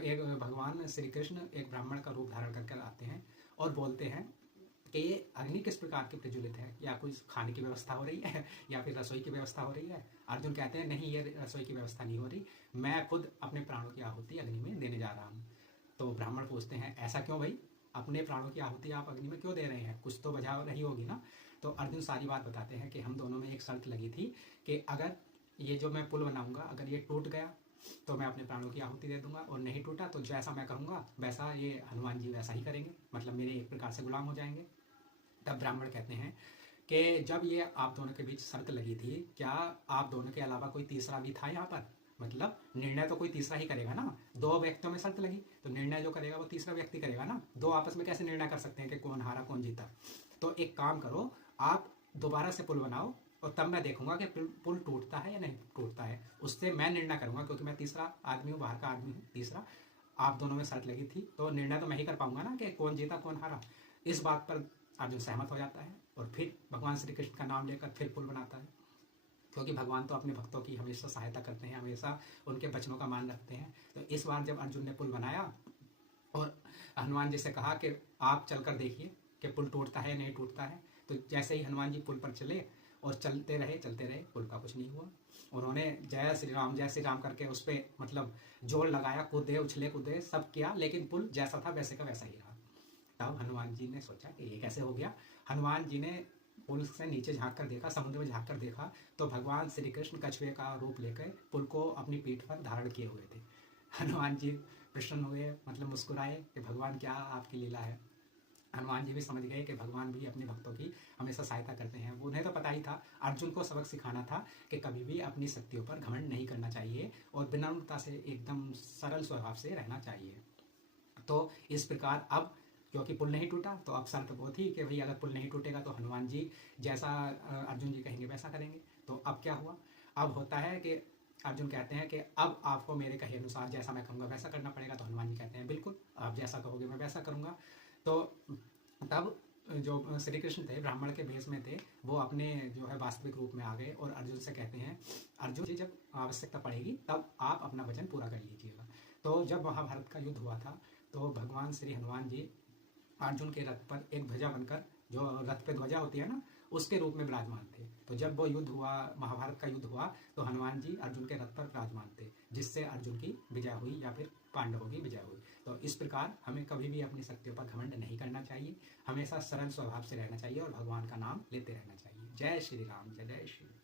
एक भगवान श्री कृष्ण एक ब्राह्मण का रूप धारण करके आते हैं और बोलते हैं कि ये अग्नि किस प्रकार की प्रज्वलित है, या कोई खाने की व्यवस्था हो रही है या फिर रसोई की व्यवस्था हो रही है। अर्जुन कहते हैं नहीं, ये रसोई की व्यवस्था नहीं हो रही, मैं खुद अपने प्राणों की आहुति अग्नि में देने जा रहा हूँ। तो ब्राह्मण पूछते हैं ऐसा क्यों भाई, अपने प्राणों की आहुति आप अग्नि में क्यों दे रहे हैं, कुछ तो वजह रही होगी ना। तो अर्जुन सारी बात बताते हैं कि हम दोनों में एक शर्त लगी थी कि अगर ये जो मैं पुल बनाऊंगा अगर ये टूट गया तो मैं अपने प्राणों की आहुति दे दूंगा, और नहीं टूटा तो जैसा मैं कहूँगा वैसा ये हनुमान जी वैसा ही करेंगे, मतलब मेरे एक प्रकार से गुलाम हो जाएंगे। तब ब्राह्मण कहते हैं कि जब ये आप दोनों के बीच शर्त लगी थी, क्या आप दोनों के अलावा कोई तीसरा भी था यहाँ पर, मतलब निर्णय तो कोई तीसरा ही करेगा ना। दो व्यक्तियों में शर्त लगी तो निर्णय जो करेगा वो तीसरा व्यक्ति करेगा ना, दो आपस में कैसे निर्णय कर सकते हैं कि कौन हारा कौन जीता। तो एक काम करो, आप दोबारा से पुल बनाओ और तब मैं देखूंगा कि पुल टूटता है या नहीं टूटता है, उससे मैं निर्णय करूंगा, क्योंकि मैं तीसरा आदमी हूँ, बाहर का आदमी हूँ तीसरा। आप दोनों में शर्त लगी थी तो निर्णय तो मैं ही कर पाऊंगा ना कि कौन जीता कौन हारा। इस बात पर अर्जुन सहमत हो जाता है और फिर भगवान श्री कृष्ण का नाम लेकर फिर पुल बनाता है, क्योंकि भगवान तो अपने भक्तों की हमेशा सहायता करते हैं, हमेशा उनके वचनों का मान रखते हैं। तो इस बार जब अर्जुन ने पुल बनाया और हनुमान जी से कहा कि आप चलकर देखिए कि पुल टूटता है नहीं टूटता है, तो जैसे ही हनुमान जी पुल पर चले और चलते रहे, पुल का कुछ नहीं हुआ। उन्होंने जय श्री राम करके उस पर मतलब जोर लगाया, कूदे उछले कूदे सब किया, लेकिन पुल जैसा था वैसे का वैसा ही रहा। तब हनुमान जी ने सोचा कि ये कैसे हो गया। हनुमान जी ने पुल से नीचे झांक कर देखा, समुद्र में झांक कर देखा, तो भगवान श्री कृष्ण कछुए का रूप लेकर पुल को अपनी पीठ पर धारण किए हुए थे। हनुमान जी प्रसन्न हुए, मतलब मुस्कुराए कि भगवान क्या आपकी लीला है। हनुमान जी भी समझ गए कि भगवान भी अपने भक्तों की हमेशा सहायता करते हैं। उन्हें तो पता ही था, अर्जुन को सबक सिखाना था कि कभी भी अपनी शक्तियों पर घमंड नहीं करना चाहिए और विनम्रता से एकदम सरल स्वभाव से रहना चाहिए। तो इस प्रकार अब क्योंकि पुल नहीं टूटा तो अब शर्त वो थी कि भाई अगर पुल नहीं टूटेगा तो हनुमान जी जैसा अर्जुन जी कहेंगे वैसा करेंगे। तो अब क्या हुआ, अब होता है कि अर्जुन कहते हैं कि अब आपको मेरे कहे अनुसार जैसा मैं कहूँगा वैसा करना पड़ेगा। तो हनुमान जी कहते हैं बिल्कुल, आप जैसा कहोगे मैं वैसा करूँगा। तो तब जो श्री कृष्ण थे ब्राह्मण के भेष में थे, वो अपने जो है वास्तविक रूप में आ गए और अर्जुन से कहते हैं अर्जुन जी जब आवश्यकता पड़ेगी तब आप अपना वचन पूरा कर लीजिएगा। तो जब महाभारत का युद्ध हुआ था तो भगवान श्री हनुमान जी अर्जुन के रथ पर एक ध्वजा बनकर, जो रथ पे ध्वजा होती है ना, उसके रूप में विराजमान थे। तो जब वो युद्ध हुआ, महाभारत का युद्ध हुआ, तो हनुमान जी अर्जुन के रथ पर विराजमान थे, जिससे अर्जुन की विजय हुई या फिर पांडवों की विजय हुई। तो इस प्रकार हमें कभी भी अपनी शक्तियों पर घमंड नहीं करना चाहिए, हमेशा सरल स्वभाव से रहना चाहिए और भगवान का नाम लेते रहना चाहिए। जय श्री राम, जय जय श्री राम।